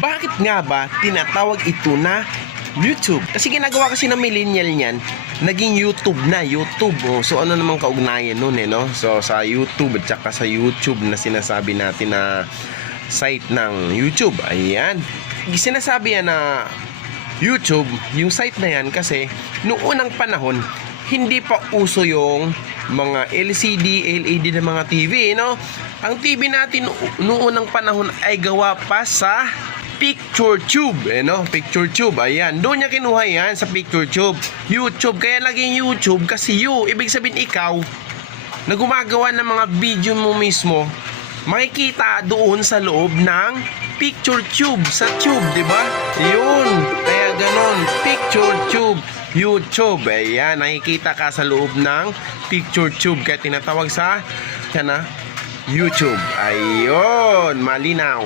Bakit nga ba tinatawag ito na YouTube? Kasi ginagawa kasi ng millennial niyan, naging YouTube na, YouTube. Oh. So ano namang kaugnayan nun no? So sa YouTube at saka sa YouTube na sinasabi natin na site ng YouTube. Ayan. Sinasabi yan na YouTube, yung site na yan kasi noong unang panahon, hindi pa uso yung mga LCD, LED na mga TV, no? Ang TV natin noong unang panahon ay gawa pa sa picture tube, no? Picture tube, ayan. Doon niya kinuha yan sa picture tube. YouTube, kaya laging YouTube kasi ibig sabihin ikaw, na gumagawa ng mga video mo mismo, makikita doon sa loob ng picture tube, sa tube, di ba? Yun, kaya ganon, picture tube, YouTube, ayan, nakikita ka sa loob ng picture tube, kaya tinatawag sa, YouTube, ayun, malinaw.